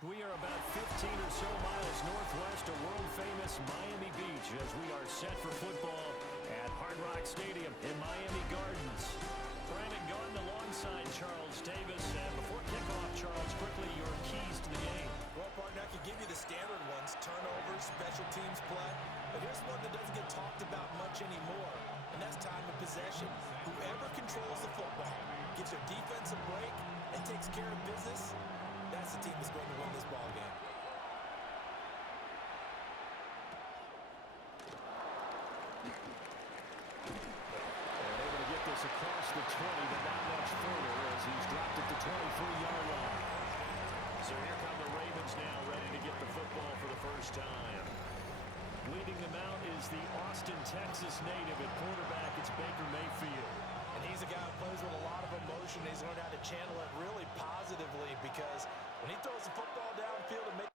We are about 15 or so miles northwest of world-famous Miami Beach as we are set for football at Hard Rock Stadium in Miami Gardens. Brandon Gaudin alongside Charles Davis. And before kickoff, Charles, quickly your keys to the game. Well, partner, I could give you the standard ones, turnovers, special teams play. But here's one that doesn't get talked about much anymore, and that's time of possession. Whoever controls the football, gives their defense a break, and takes care of business, that's the team that's going to win this ball game. They're able to get this across the 20, but not much further as he's dropped it to 23-yard line. So here come the Ravens now, ready to get the football for the first time. Leading them out is the Austin, Texas native at quarterback. It's Baker Mayfield. And he's a guy who plays with a lot of emotion. He's learned how to channel it really positively because when he throws the football downfield and makes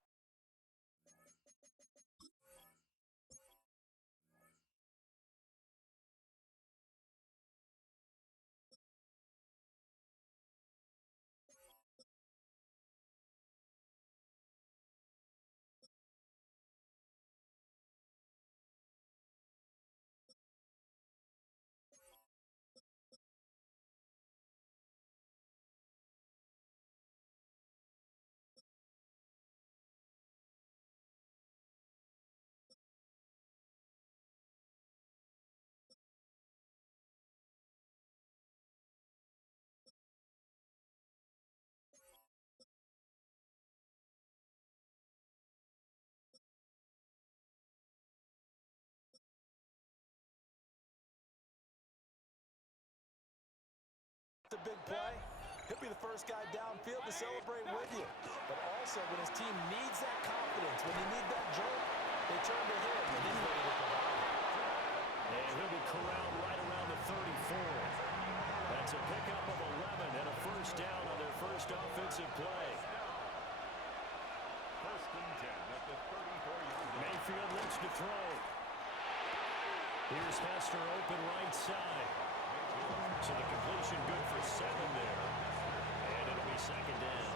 a big play, he'll be the first guy downfield to celebrate with you. But also, when his team needs that confidence, when they need that jolt, they turn to him, and he's ready to provide it. And he'll be corralled right around the 34. That's a pickup of 11 and a first down on their first offensive play. First and 10 at the 34-yard line. Mayfield looks to throw. Here's Hester open right side. So the completion good for 7 there. And it'll be second down.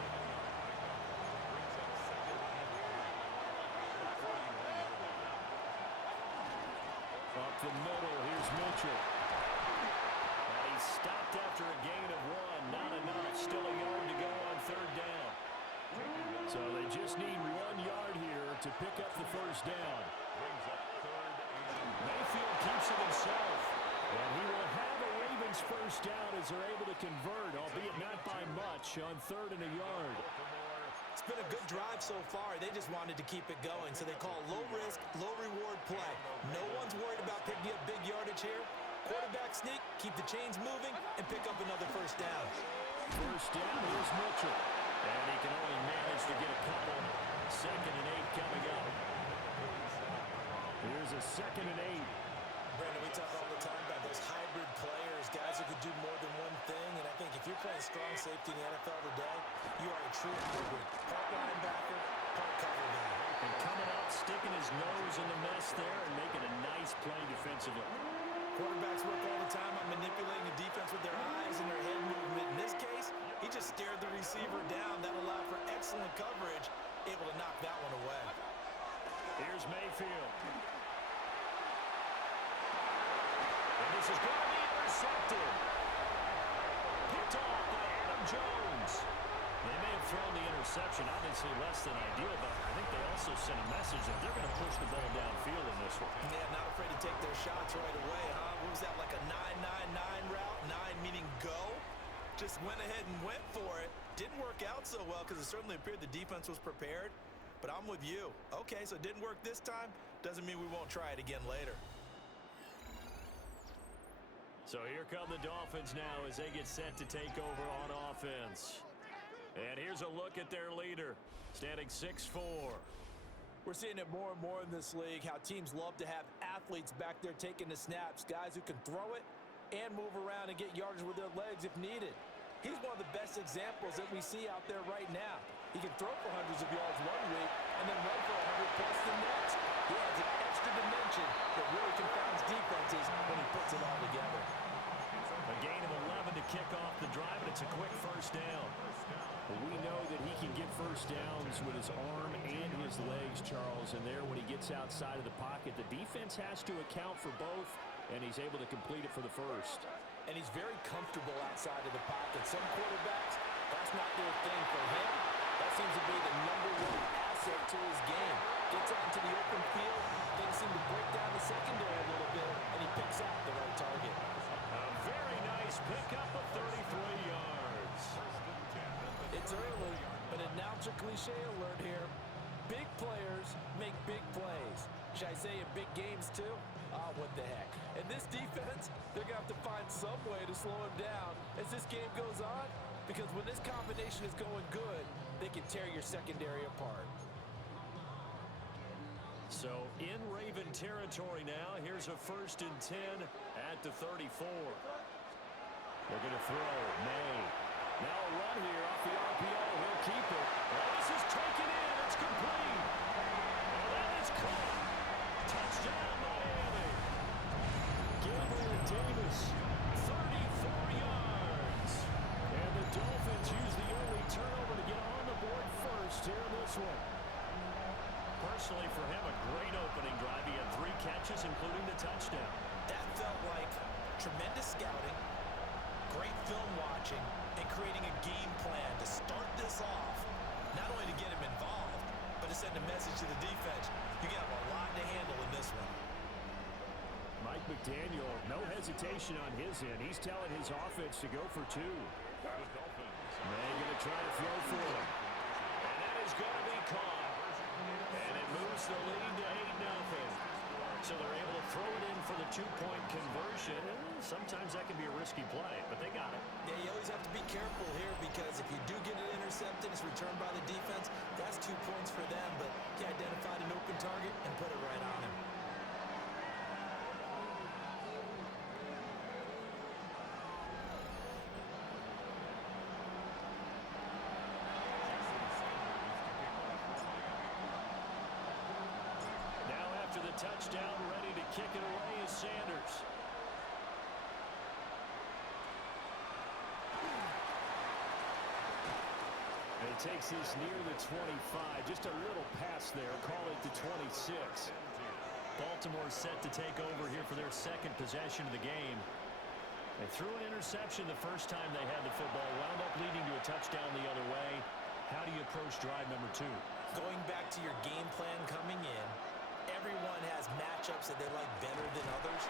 Up the middle, here's Mitchell. And he's stopped after a gain of 1. Not enough. Still a yard to go on third down. So they just need 1 yard here to pick up the first down. Brings up third and Mayfield keeps it himself. And he will have a Ravens first down as they're able to convert, albeit not by much, on third and a yard. It's been a good drive so far. They just wanted to keep it going, so they call low-risk, low-reward play. No one's worried about picking up big yardage here. Quarterback sneak, keep the chains moving, and pick up another first down. First down, here's Mitchell. And he can only manage to get a couple. Second and 8 coming up. Here's a second and 8. Brandon, we talk all the time about those hybrid players, guys who could do more than one thing, and I think if you're playing strong safety in the NFL today, you are a true hybrid. Part linebacker, part cover guy. And coming up, sticking his nose in the mess there and making a nice play defensively. Quarterbacks work all the time on manipulating the defense with their eyes and their head movement. In this case, he just stared the receiver down. That allowed for excellent coverage, able to knock that one away. Here's Mayfield. And this is going to be intercepted. Picked off by Adam Jones. They may have thrown the interception, obviously less than ideal, but I think they also sent a message that they're going to push the ball downfield in this one. Yeah, not afraid to take their shots right away, huh? What was that, like a 9-9-9 route? 9 meaning go? Just went ahead and went for it. Didn't work out so well because it certainly appeared the defense was prepared. But I'm with you. Okay, so it didn't work this time. Doesn't mean we won't try it again later. So here come the Dolphins now as they get set to take over on offense. And here's a look at their leader, standing 6'4". We're seeing it more and more in this league, how teams love to have athletes back there taking the snaps, guys who can throw it and move around and get yardage with their legs if needed. He's one of the best examples that we see out there right now. He can throw for hundreds of yards one week and then run for 100 plus the next. He adds an extra dimension that really confounds defenses when he puts it all together. A gain of 11 to kick off the drive, and it's a quick first down. But we know that he can get first downs with his arm and his legs, Charles. And there, when he gets outside of the pocket, the defense has to account for both, and he's able to complete it for the first. And he's very comfortable outside of the pocket. Some quarterbacks, that's not their thing. For him, that seems to be the #1 asset to his game. Gets out into the open field, things seem to break down the secondary a little bit, and he picks out the right target. A very nice pickup of 33 yards. It's early, but announcer cliche alert here. Big players make big plays. Should I say in big games too? Oh, what the heck. And this defense, they're going to have to find some way to slow him down as this game goes on, because when this combination is going good, they can tear your secondary apart. So in Raven territory now, here's a 1st and 10 at the 34. They're going to throw. May. Now a run here off the RPO. He'll keep it. Oh, this is taken in. It's complete. And that is caught. Touchdown, Miami. Gabe Davis, 34 yards. And the Dolphins use the early turnover to get on the board first here in this one. Personally, for him, a great opening drive. He had 3 catches, including the touchdown. That felt like tremendous scouting, great film watching, and creating a game plan to start this off, not only to get him involved, but to send a message to the defense. You have a lot to handle in this one. Mike McDaniel, no hesitation on his end. He's telling his offense to go for 2. They're going to try to throw for him. And that is going to be caught. And it moves the lead to 8-0. So they're able to throw it in for the 2-point conversion. Sometimes that can be a risky play, but they got it. Yeah, you always have to be careful here, because if you do get it intercepted, it's returned by the defense, that's 2 points for them, but he identified an open target and put it right on him. After the touchdown, ready to kick it away is Sanders. And he takes this near the 25. Just a little pass there. Call it the 26. Baltimore set to take over here for their 2nd possession of the game. They threw an interception the first time they had the football. Wound up leading to a touchdown the other way. How do you approach drive number 2? Going back to your game plan coming in, everyone has matchups that they like better than others,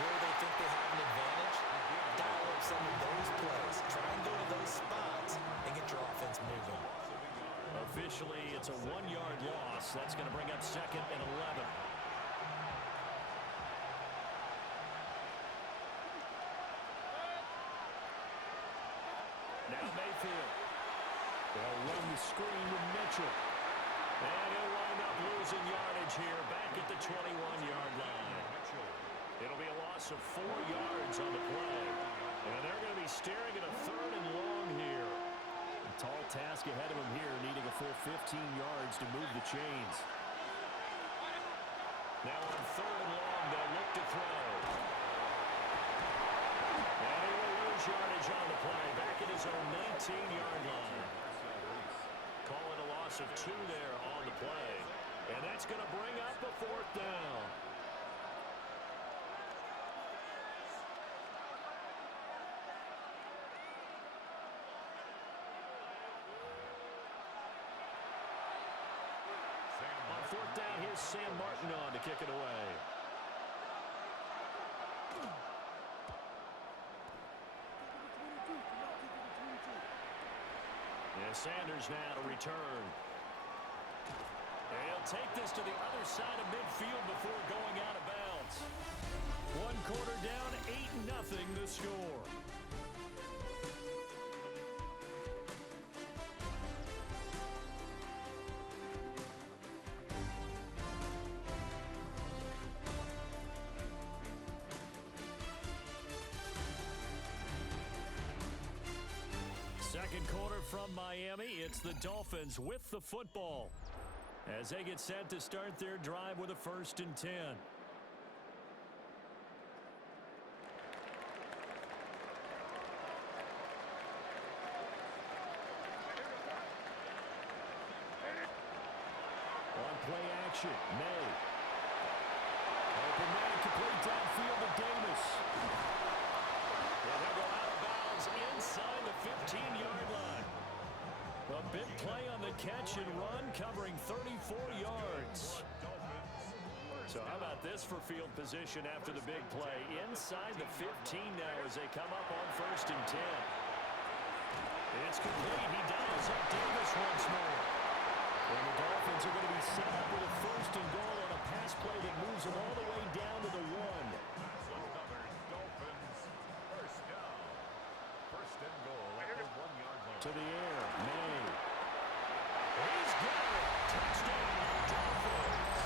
where they think they have an advantage. Dial up some of those plays. Try and go to those spots and get your offense moving. Officially, it's a 1-yard loss. That's going to bring up 2nd and 11. Now Mayfield. They'll run the screen with Mitchell. And he'll wind up losing yardage here back at the 21-yard line. It'll be a loss of 4 yards on the play. And they're going to be staring at a 3rd and long here. A tall task ahead of them here, needing a full 15 yards to move the chains. Now on 3rd and long, they'll look to throw. And he will lose yardage on the play, back at his own 19-yard line. Call it a loss of 2 there on the play. And that's going to bring up a 4th down. On 4th down, here's Sam Martin on to kick it away. Yeah, Sanders now to return. And he'll take this to the other side of midfield before going out of bounds. 1 quarter down, 8-0 the score. Second quarter from Miami. It's the Dolphins with the football as they get set to start their drive with a 1st and 10. play action. May. Open man, complete downfield to Davis. And he'll go out of bounds inside the 15-yard line. A big play on the catch and run, covering 34 yards. So how about this for field position after the big play? Inside the 15 now as they come up on 1st and 10. It's complete. He dials up Davis once more. And the Dolphins are going to be set up with a 1st and goal on a pass play that moves them all the way down to the 1. Another Dolphins first down. 1st and goal at the 1-yard line. To the air, May. He's got it. Touchdown, Dolphins.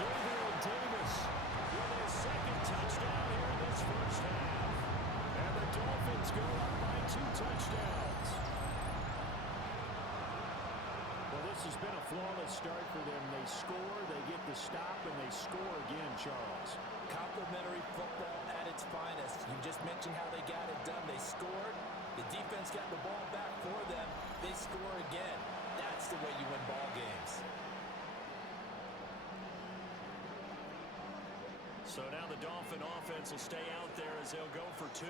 Gabe Davis with his 2nd touchdown here in this first half. And the Dolphins go up by 2 touchdowns. Well, this has been a flawless start for them. They score, they get the stop, and they score again, Charles. Complimentary football at its finest. You just mentioned how they got it done. They scored. The defense got the ball back for them. They score again. That's the way you win ball games. So now the Dolphin offense will stay out there as they'll go for 2.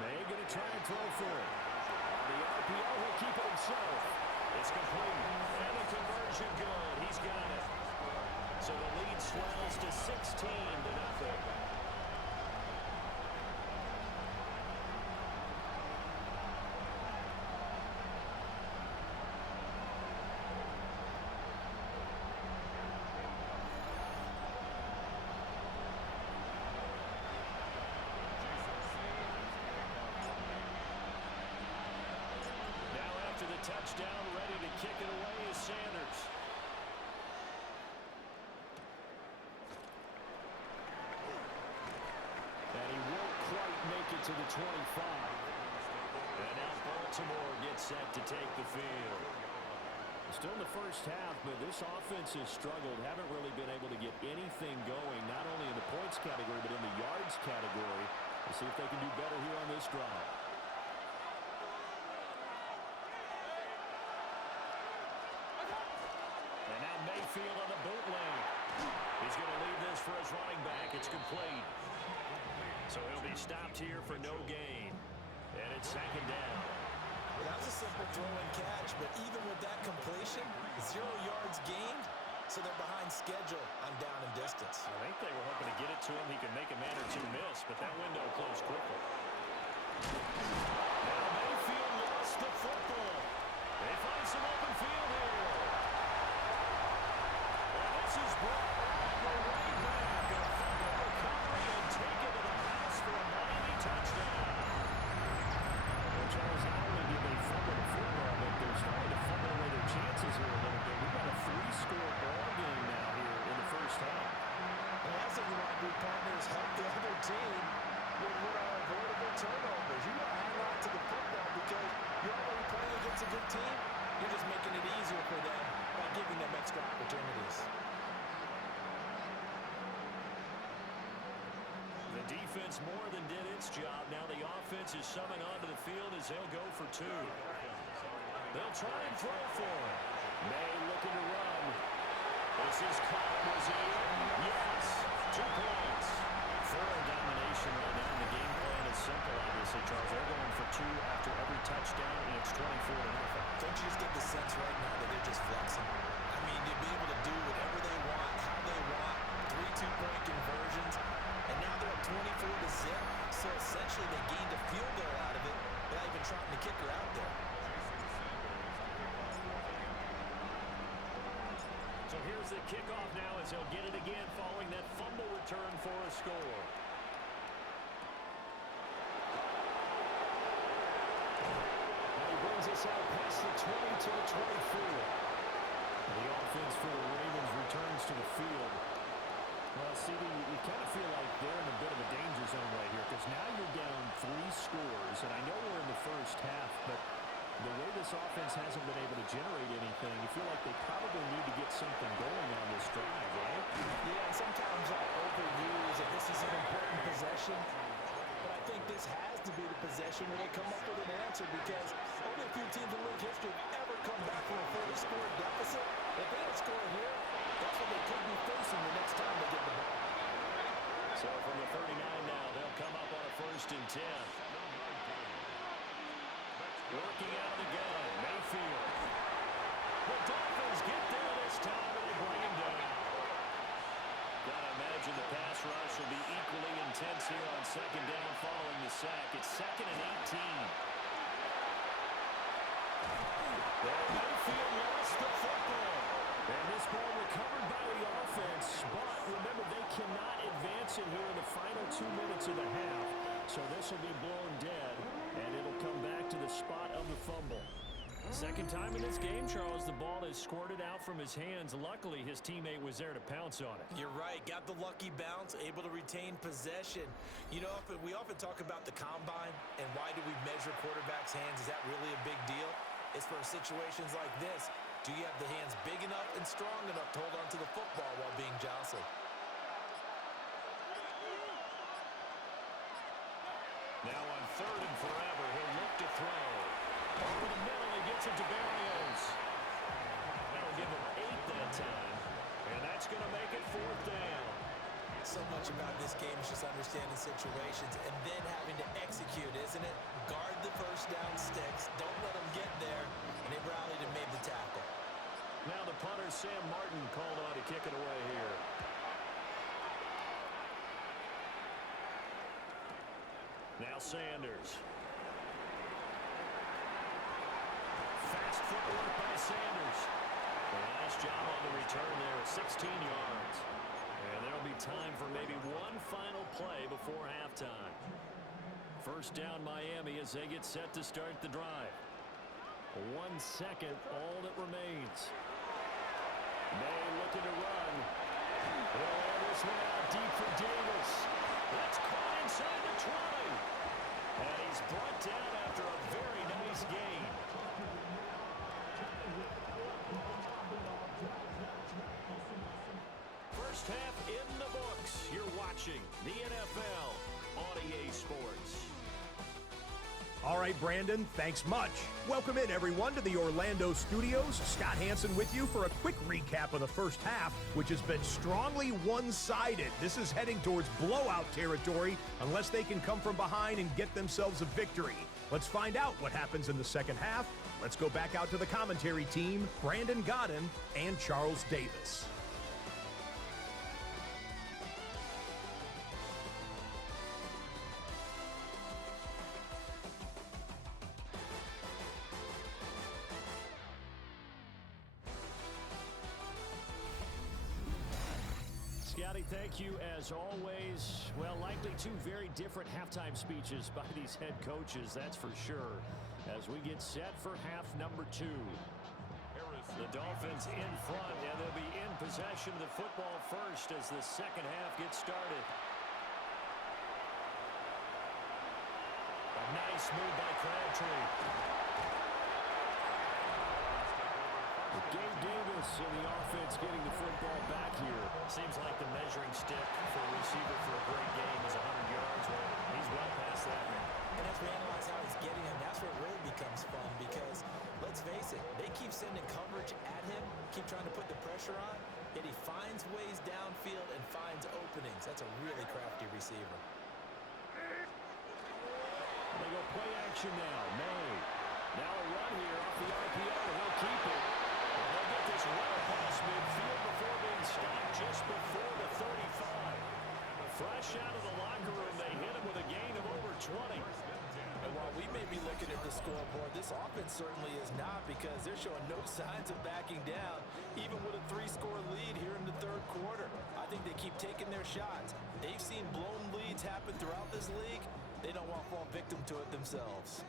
May going to try and throw for it. On the RPO, he'll keep it himself. It's complete. And the conversion good. He's got it. So the lead swells to 16-0. Touchdown, ready to kick it away is Sanders. And he won't quite make it to the 25. And now Baltimore gets set to take the field. Still in the first half, but this offense has struggled. Haven't really been able to get anything going, not only in the points category, but in the yards category. We'll see if they can do better here on this drive. Mayfield on the bootleg. He's going to leave this for his running back. It's complete. So he'll be stopped here for no gain. And it's 2nd down. Well, that was a simple throw and catch, but even with that completion, 0 yards gained, so they're behind schedule on down and distance. I think they were hoping to get it to him. He could make a man or 2 miss, but that window closed quickly. Now Mayfield lost the football. They find some open field here. This is brought all the way back. A fumble recovery and taken to the house for a Miami touchdown. Well, Charles, not only did they fumble the football, but they're starting to fumble away their chances here a little bit. We've got a 3-score ball game now here in the first half. The last thing you want to do, partners, help the other team with what are avoidable turnovers. You got to hang on to the football because you're already playing against a good team. You're just making it easier for them by giving them extra opportunities. The defense more than did its job. Now the offense is summoned onto the field as they'll go for 2. They'll try and throw for it. May looking to run. This is caught. Was he in? Yes. 2 points. Full domination right now. The game plan is simple, obviously, Charles. They're going for 2 after every touchdown, and it's 24-0. Don't you just get the sense right now that they're just flexing? I mean, to be able to do whatever they want, how they want, 3 two-point conversions, and now they're up 24-0. So essentially they gained a field goal out of it without even trying to kick her out there. So here's the kickoff now as he'll get it again following that fumble return for a score. Now he brings us out past the 20 to the 24. The offense for the Ravens returns to the field. Well, CD, you kind of feel like they're in a bit of a danger zone right here because now you're down 3 scores, and I know we're in the first half, but the way this offense hasn't been able to generate anything, you feel like they probably need to get something going on this drive, right? Yeah, and sometimes I overuse that this is an important possession, but I think this has to be the possession where they come up with an answer because only a few teams in league history have ever come back from a 4 score here, that's what they could be facing the next time they get the ball. So from the 39 now, they'll come up on a 1st and 10. Working out of the gun, Mayfield. The Dolphins get there this time, and they bring him down. Gotta imagine the pass rush will be equally intense here on 2nd down following the sack. It's 2nd and 18. Mayfield lost the football. And this ball recovered by the offense, but remember, they cannot advance it here in the final 2 minutes of the half. So this will be blown dead, and it'll come back to the spot of the fumble. Second time in this game, Charles, the ball is squirted out from his hands. Luckily, his teammate was there to pounce on it. You're right. Got the lucky bounce, able to retain possession. You know, we often talk about the combine and why do we measure quarterbacks' hands. Is that really a big deal? It's for situations like this. Do you have the hands big enough and strong enough to hold on to the football while being jostled? Now on 3rd and forever, he'll look to throw. Over the middle, he gets it to Berrios. That'll give him 8 that time. And that's going to make it 4th down. So much about this game is just understanding situations and then having to execute, isn't it? Guard the first down sticks. Don't let them get there. And they rallied and made the tackle. Now the punter, Sam Martin, called on to kick it away here. Now Sanders. Fast footwork by Sanders. Nice job on the return there, 16 yards. And there'll be time for maybe one final play before halftime. 1st down Miami as they get set to start the drive. 1 second, all that remains. May looking to run. He'll air this one out deep for Davis. That's caught inside the 20. And he's brought down after a very nice gain. First half in the books. You're watching the NFL on EA Sports. All right, Brandon, thanks much. Welcome in, everyone, to the Orlando studios. Scott Hansen with you for a quick recap of the first half, which has been strongly one-sided. This is heading towards blowout territory unless they can come from behind and get themselves a victory. Let's find out what happens in the second half. Let's go back out to the commentary team, Brandon Godden and Charles Davis. Scotty, thank you as always. Well, likely 2 very different halftime speeches by these head coaches, that's for sure, as we get set for half number 2. The Dolphins in front, and they'll be in possession of the football first as the second half gets started. A nice move by Crabtree. Gabe Davis in the offense getting the football back here. Seems like the measuring stick for a receiver for a great game is 100 yards. Well, he's well past that now. And as we analyze how he's getting him, that's where it really becomes fun because, let's face it, they keep sending coverage at him, keep trying to put the pressure on, yet he finds ways downfield and finds openings. That's a really crafty receiver. They go play action now. May. Now a run here off the RPO, and he'll keep it. And they'll get this well past midfield before being stopped just before the 35. Fresh out of the locker room, they hit him with a gain of over 20. And while we may be looking at the scoreboard, this offense certainly is not because they're showing no signs of backing down, even with a 3-score lead here in the third quarter. I think they keep taking their shots. They've seen blown leads happen throughout this league. They don't want to fall victim to it themselves.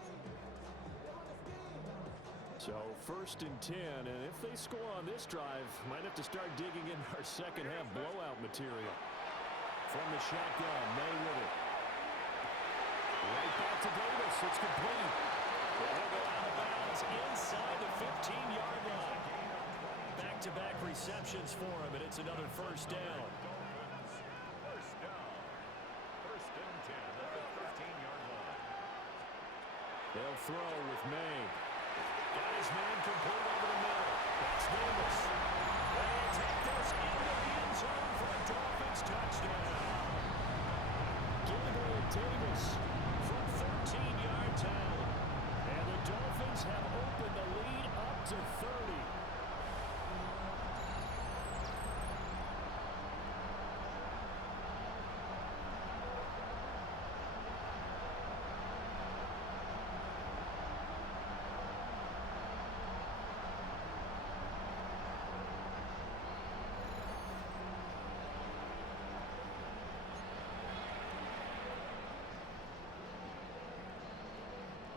So 1st and 10, and if they score on this drive, might have to start digging in our second half blowout material. From the shotgun, May with it. Right back to Davis. It's complete. Well, he'll go out of bounds inside the 15-yard line. Back-to-back receptions for him, and it's another 1st down. First down. 1st and 10 at the 15-yard line. They'll throw with May. Got his man complete over the middle. That's Davis. They take this into the end zone for a Dolphins touchdown. Gabe Davis from 13 yards out. And the Dolphins have opened the lead up to 30.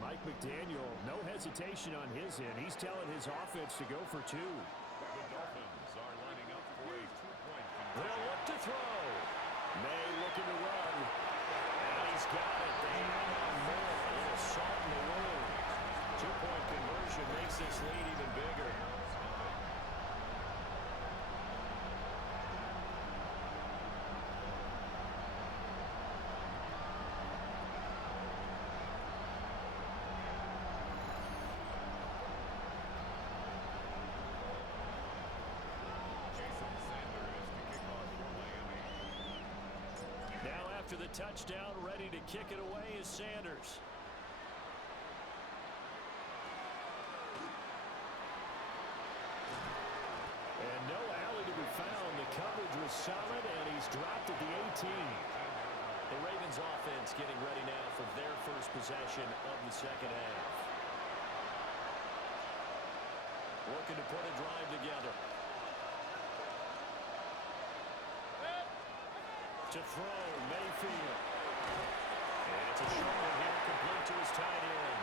Mike McDaniel, no hesitation on his end. He's telling his offense to go for two. The Dolphins are lining up for a two-point conversion. They'll look to throw. May looking to run. And he's got it. They have more. A little salt in the wound. Two-point conversion makes this lead even bigger. After the touchdown, ready to kick it away is Sanders. And no alley to be found. The coverage was solid, and he's dropped at the 18. The Ravens offense getting ready now for their first possession of the second half. Looking to put a drive together. To throw, Mayfield. And it's a short one here, complete to his tight end.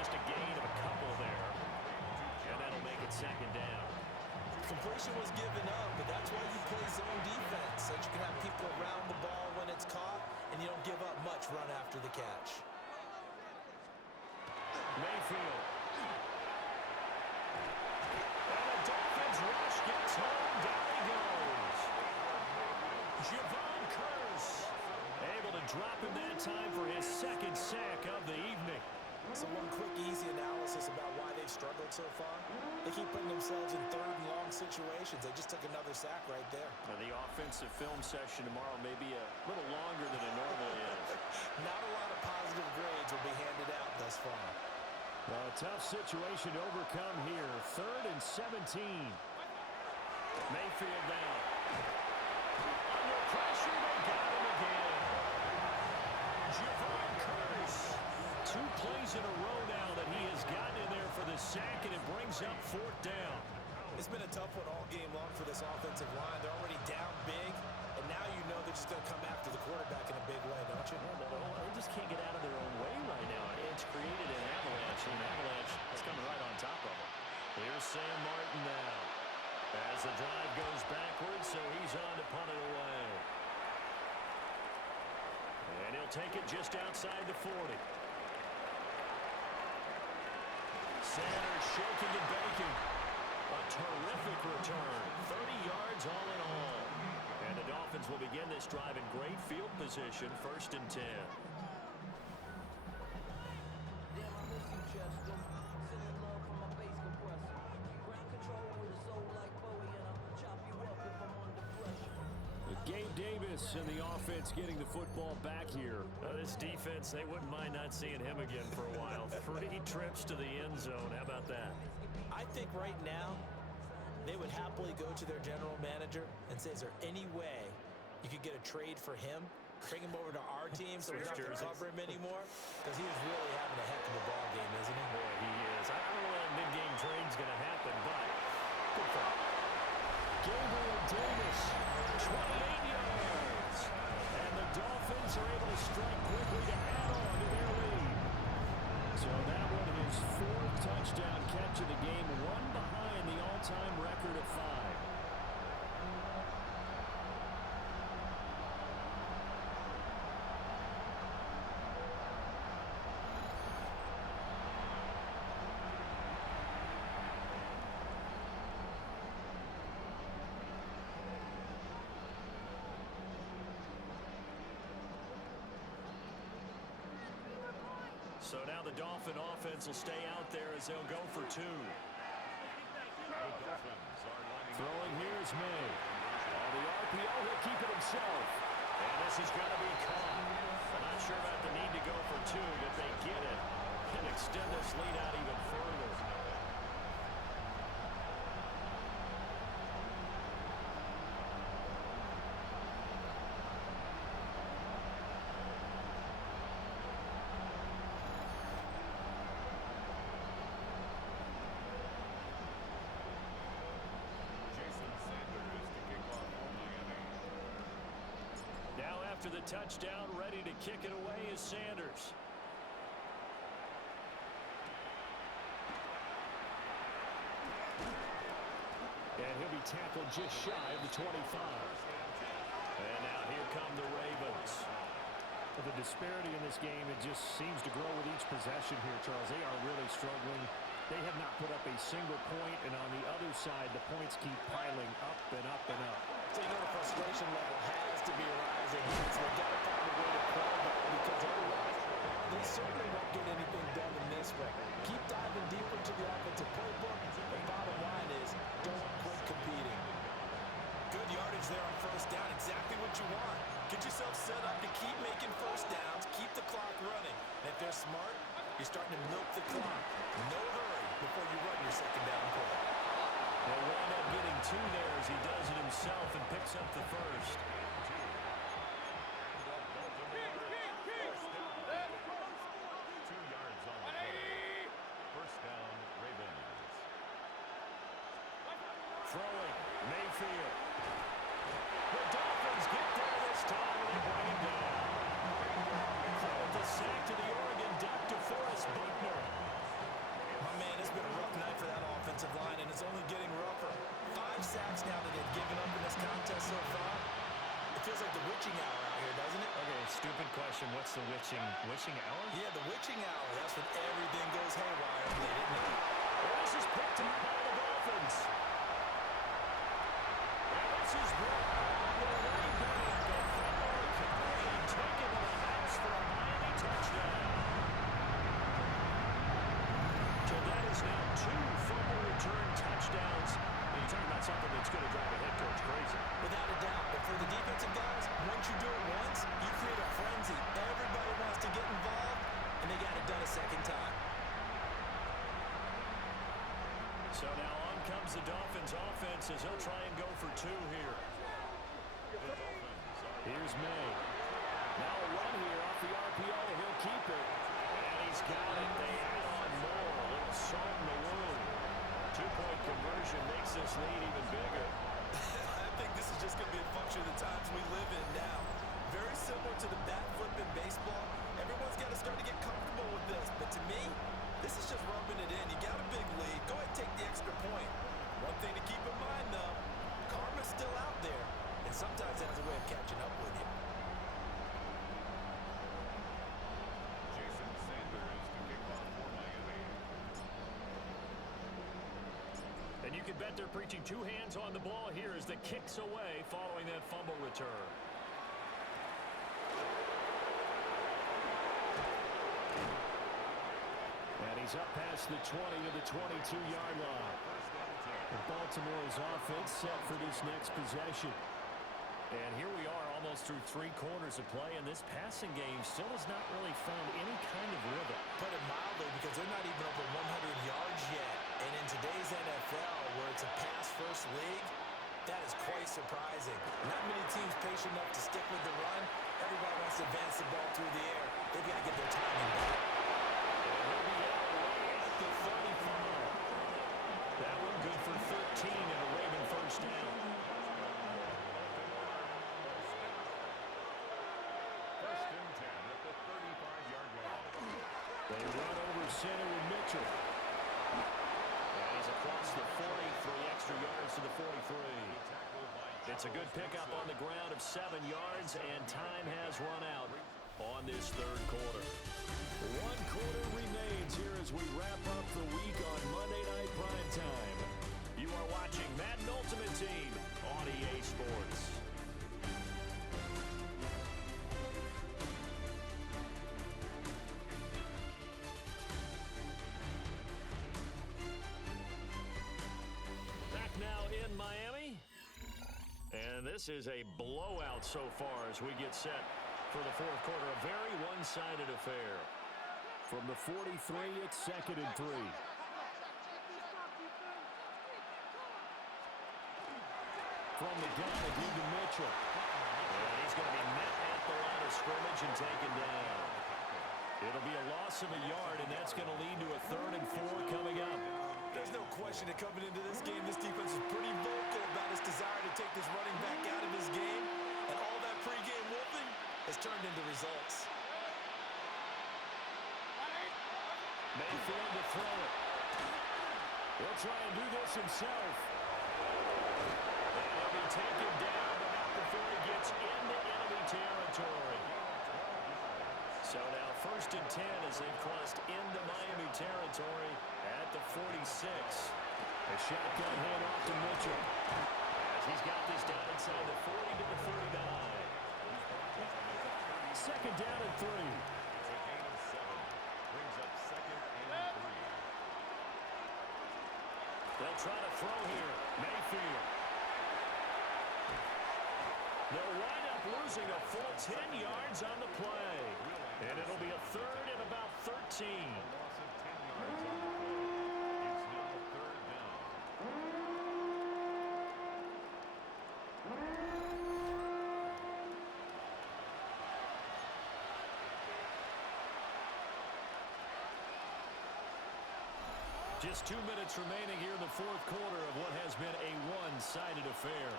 Just a gain of a couple there. And that'll make it second down. Completion was given up, but that's why you play zone defense, so that you can have people around the ball when it's caught, and you don't give up much run after the catch. Mayfield. And the Dolphins rush gets home. Down he goes. Javon Curse able to drop him that time for his second sack of the evening. So one quick, easy analysis about why they've struggled so far. They keep putting themselves in third and long situations. They just took another sack right there. Now, the offensive film session tomorrow may be a little longer than it normally is. Not a lot of positive grades will be handed out thus far. Well, a tough situation to overcome here. 3rd and 17. Mayfield down. Under pressure, they got him again. Javon Curse. 2 plays in a row now that he has gotten in there for the sack, and it brings up 4th down. It's been a tough one all game long for this offensive line. They're already down big, and now you know they're just going to come after the quarterback in a big way, don't you? They just can't get out of their own way right now. It's created an avalanche, and an avalanche is coming right on top of them. Here's Sam Martin now. As the drive goes backwards, so he's on to punt it away. And he'll take it just outside the 40. Sanders shaking and baking. A terrific return. 30 yards all in all. And the Dolphins will begin this drive in great field position, 1st and 10. Gabe Davis and the offense getting the football back here. This defense, they wouldn't mind not seeing him again for a while. 3 trips to the end zone. How about that? I think right now they would happily go to their general manager and say, is there any way you could get a trade for him? Bring him over to our team so we don't have to cover him anymore? Because he is really having a heck of a ball game, isn't he? Boy, he is. I don't know when that mid-game trade's going to happen, but good for him. Gabriel Davis, 28 yards. And the Dolphins are able to strike quickly to add on to their lead. So that one his 4th touchdown catch of the game, 1 behind the all-time record of 5. So now the Dolphin offense will stay out there as they'll go for two. Throwing here is May. On the RPO, he'll keep it himself. And this is going to be caught. I'm not sure about the need to go for two. If they get it, can extend this lead out even further. After the touchdown, ready to kick it away is Sanders. And he'll be tackled just shy of the 25. And now here come the Ravens. Well, the disparity in this game, it just seems to grow with each possession here, Charles. They are really struggling. They have not put up a single point, and on the other side, the points keep piling up and up and up. So you know the frustration level has to be rising. So they've got to find a way to quell that, because otherwise they certainly won't get anything done in this way. Keep diving deeper into the offensive playbook. The bottom line is don't quit competing. Good yardage there on first down. Exactly what you want. Get yourself set up to keep making first downs. Keep the clock running. And if they're smart, you're starting to milk the clock. No hurry before you run your second down play. They'll wind up getting two there as he does it himself and picks up the first. 2 yards on the play. First down, Ravens. Throwing, Mayfield. The Dolphins get there this time and they bring him down. Throw at the sack to the Oregon Duck to Forrest Buckner. My man, it's been a rough night for that offensive line, and it's only getting rougher. 5 sacks now that they've given up in this contest so far. It feels like the witching hour out here, doesn't it? Okay, stupid question. What's the witching hour? Yeah, the witching hour. That's when everything goes haywire late at night. And this is picked up by the Dolphins. And this is brought all the way back. A fumble recovery and taken to the house for a Miami touchdown. So that is now 2 fumble return touchdowns. And you're talking about something that's going to drive a head coach crazy. Without a doubt. But for the defensive guys, once you do it once, you create a frenzy. Everybody wants to get involved, and they got it done a second time. So now on comes the Dolphins offense as he'll try and go for 2 here. Here's May. Now a run here off the RPO. He'll keep it. And he's got it. They add on more. A little salt in the wound. 2-point conversion makes this lead even bigger. I think this is just going to be a function of the times we live in now. Very similar to the bat flip in baseball. Everyone's got to start to get comfortable with this. But to me, this is just rubbing it in. You got a big lead. Go ahead and take the extra point. One thing to keep in mind, though, karma's still out there. And sometimes it has a way of catching up with you. Jason Sanders to kick off for Miami. And you can bet they're preaching 2 hands on the ball here as the kick's away following that fumble return. And he's up past the 20 to the 22-yard line. And Baltimore's offense set for this next possession. And here we are almost through 3 quarters of play, and this passing game still has not really found any kind of rhythm. Put it mildly, because they're not even over 100 yards yet. And in today's NFL, where it's a pass-first league, that is quite surprising. Not many teams patient enough to stick with the run. Everybody wants to advance the ball through the air. They've got to get their timing back. He'll be out right at the 35. That one good for 13 and a Raven first down. First and 10 at the 35-yard line. They run over center with Mitchell. And he's across the 40, 3 extra yards to the 43. It's a good pickup on the ground of 7 yards, and time has run out on this 3rd quarter. 1 quarter remains here as we wrap up the week on Monday Night Primetime. You are watching Madden Ultimate Team on EA Sports. This is a blowout so far as we get set for the fourth quarter. A very one-sided affair. From the 43, it's 2nd and 3. From the gun, they give to Mitchell. And he's going to be met at the line of scrimmage and taken down. It'll be a loss of a yard, and that's going to lead to a 3rd and 4 coming up. There's no question that coming into this game, this defense is pretty vocal about its desire to take this running back out of his game. And all that pregame wolfing has turned into results. Mayfield to throw it. He'll try and do this himself. And he'll be taken down, but not before he gets into enemy territory. So now 1st and 10 as they've crossed into Miami territory at the 46. A shotgun handoff to Mitchell. As he's got this down inside the 40 to the 39. 2nd down and 3. It's a gain of 7. Brings up 2nd and 3. They'll try to throw here. Mayfield. They'll wind up losing a full 10 yards on the play. And it'll be a 3rd and about 13. A loss of 10 yards on the play. It's now 3rd down. Just 2 minutes remaining here in the fourth quarter of what has been a one-sided affair.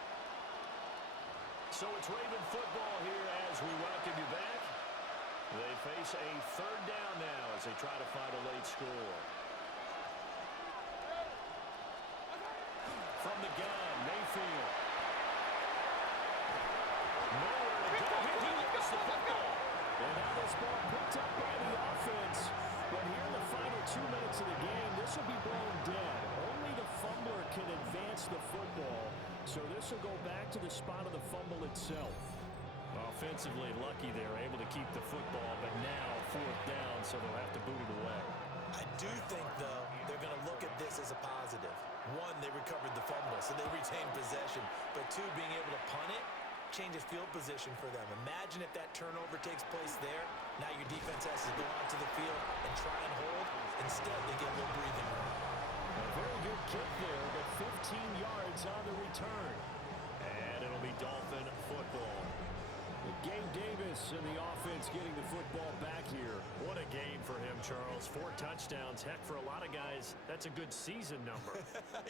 So it's Raven football here as we welcome you back. They face a 3rd down now as they try to find a late score. From the gun, Mayfield. Nowhere to go. He lost the football. And now this ball picked up by the offense. But here in the final 2 minutes of the game, this will be blown dead. Only the fumbler can advance the football. So this will go back to the spot of the fumble itself. Offensively lucky they were able to keep the football, but now 4th down, so they'll have to boot it away. I do think, though, they're going to look at this as a positive. 1, they recovered the fumble, so they retained possession. But 2, being able to punt it changes field position for them. Imagine if that turnover takes place there. Now your defense has to go onto the field and try and hold. Instead, they get a little breathing room. A very good kick there, but 15 yards on the return. And it'll be Dolphin football. Gabe Davis and the offense getting the football back here. What a game for him, Charles. 4 touchdowns. Heck, for a lot of guys, that's a good season number.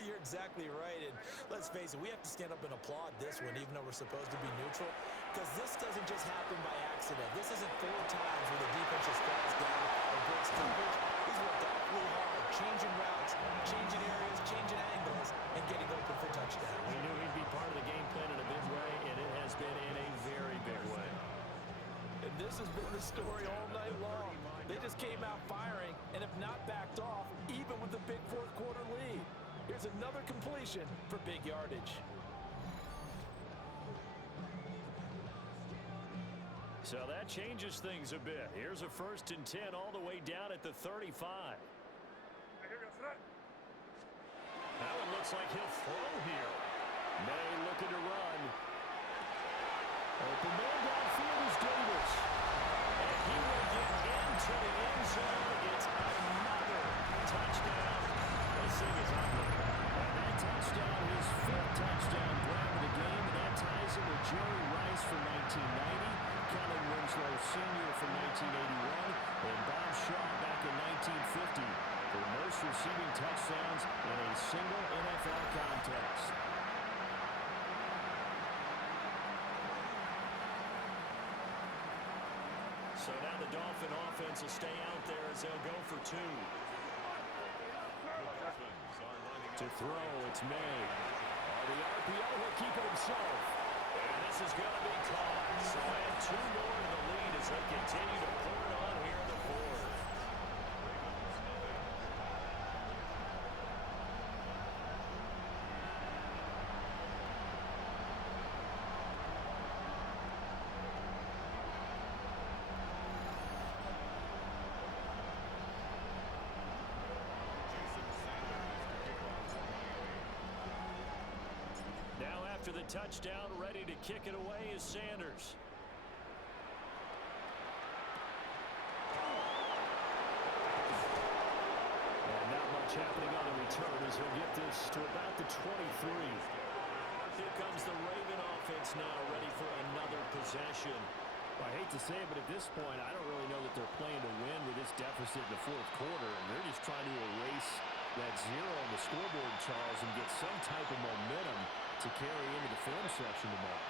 You're exactly right. And let's face it, we have to stand up and applaud this one, even though we're supposed to be neutral, because this doesn't just happen by accident. This isn't 4 times where the defense just falls down or breaks coverage. He's worked awfully hard, changing routes, changing areas, changing angles, and getting open for touchdowns. We knew he'd be part of the game plan in a big way, and it has been in a very big way. And this has been the story all night long. They just came out firing and have not backed off, even with the big fourth quarter lead. Here's another completion for big yardage. So that changes things a bit. Here's a 1st and 10 all the way down at the 35. Now it looks like he'll throw here. May looking to run. Open man downfield is Davis. And he will get into the end zone. It's another touchdown. This thing is ugly. And that touchdown, his 5th touchdown grab of the game, and that ties him with Jerry Rice from 1990, Kellen Winslow Sr. from 1981, and Bob Shaw back in 1950 for most receiving touchdowns in a single NFL contest. So now the Dolphin offense will stay out there as they'll go for 2. To throw, it's May. The RPO, he'll keep it himself. And this is going to be caught. So add 2 more to the lead as they continue to pour it on here in the 4th. after the touchdown, ready to kick it away is Sanders. And not much happening on the return as he'll get this to about the 23. Here comes the Raven offense now, ready for another possession. I hate to say it, but at this point, I don't really know that they're playing to win with this deficit in the fourth quarter. And they're just trying to erase that zero on the scoreboard, Charles, and get some type of momentum to carry into the film session tomorrow.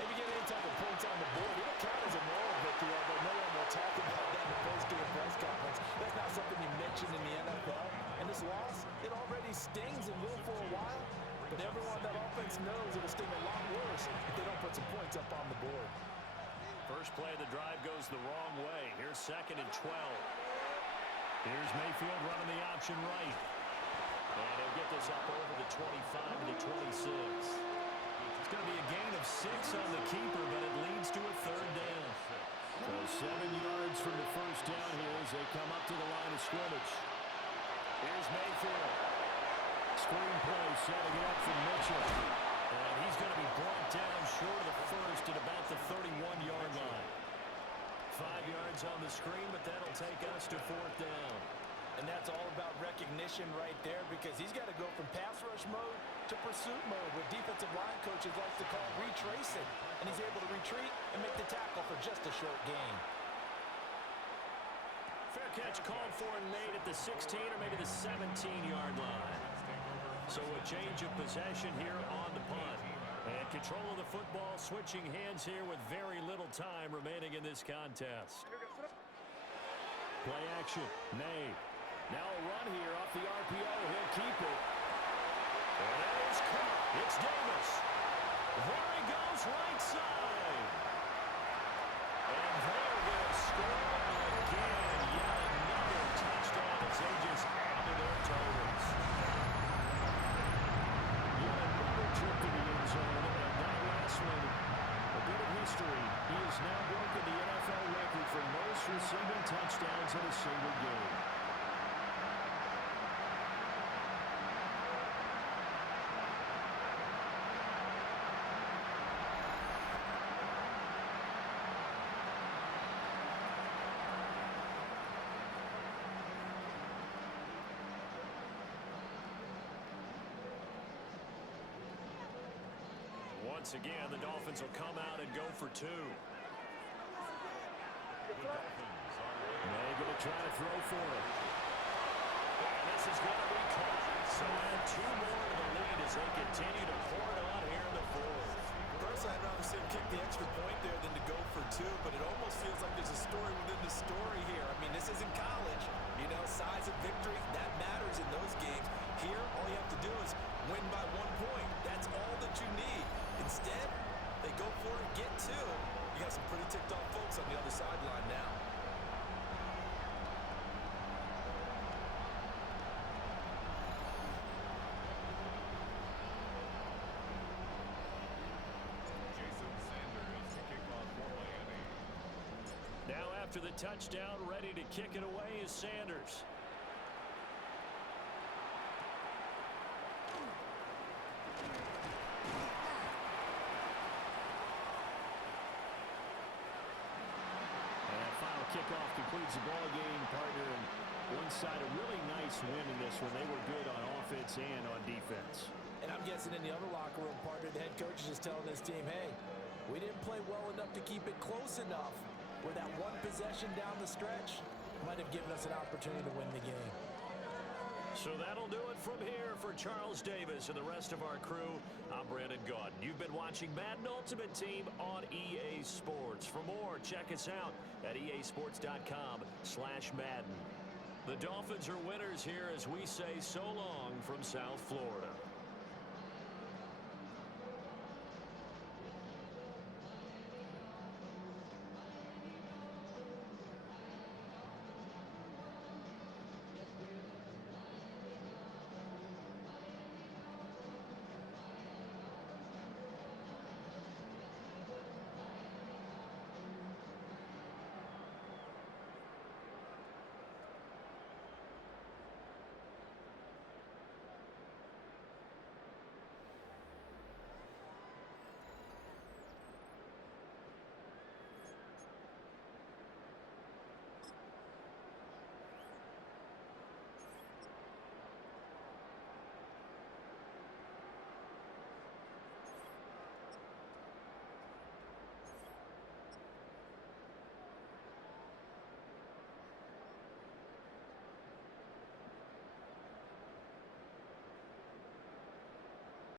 If you get any type of points on the board, it'll count as a moral victory, although no one will talk about that in the post-game press conference. That's not something you mention in the NFL. And this loss, it already stings and will for a while. But everyone that offense knows it'll sting a lot worse if they don't put some points up on the board. First play of the drive goes the wrong way. Here's 2nd and 12. Here's Mayfield running the option right. And he'll get this up over the 25 to the 26. It's going to be a gain of 6 on the keeper, but it leads to a 3rd down. So 7 yards from the first down here as they come up to the line of scrimmage. Here's Mayfield. Screen play setting it up for Mitchell. And he's going to be brought down short of the first at about the 31-yard line. 5 yards on the screen, but that'll take us to 4th down. And that's all about recognition right there, because he's got to go from pass rush mode to pursuit mode, what defensive line coaches like to call retracing. And he's able to retreat and make the tackle for just a short gain. Fair catch called for and made at the 16 or maybe the 17-yard line. So a change of possession here on the punt. And control of the football switching hands here with very little time remaining in this contest. Play action. May. Now a run here off the RPO. He'll keep it. And it is caught. It's Davis. There he goes, right side. And they're going to score again. Yet another touchdown as they just add to their totals. Yet another trip to the end zone. And that last one, a bit of history. He has now broken the NFL record for most receiving touchdowns in a single game. Once again, the Dolphins will come out and go for 2. May going to try to throw for it. And this is going to be caught. So add 2 more to the lead as they continue to pour it on here in the 4th. Personally, I'd rather see him kick the extra point there than to go for 2, but it almost feels like there's a story within the story here. I mean, this isn't college. You know, size of victory, that matters in those games. Here, all you have to do is win by 1 point. That's all that you need. Instead, they go for it, get 2. You got some pretty ticked off folks on the other sideline now. Now after the touchdown, ready to kick it away is Sanders. Kickoff concludes the ball game, partner, and one side a really nice win in this one. They were good on offense and on defense. And I'm guessing in the other locker room, partner, the head coach is just telling this team, hey, we didn't play well enough to keep it close enough, where that one possession down the stretch might have given us an opportunity to win the game. So that'll do it from here for Charles Davis and the rest of our crew. I'm Brandon Gaudin. You've been watching Madden Ultimate Team on EA Sports. For more, check us out at easports.com/Madden. The Dolphins are winners here as we say so long from South Florida.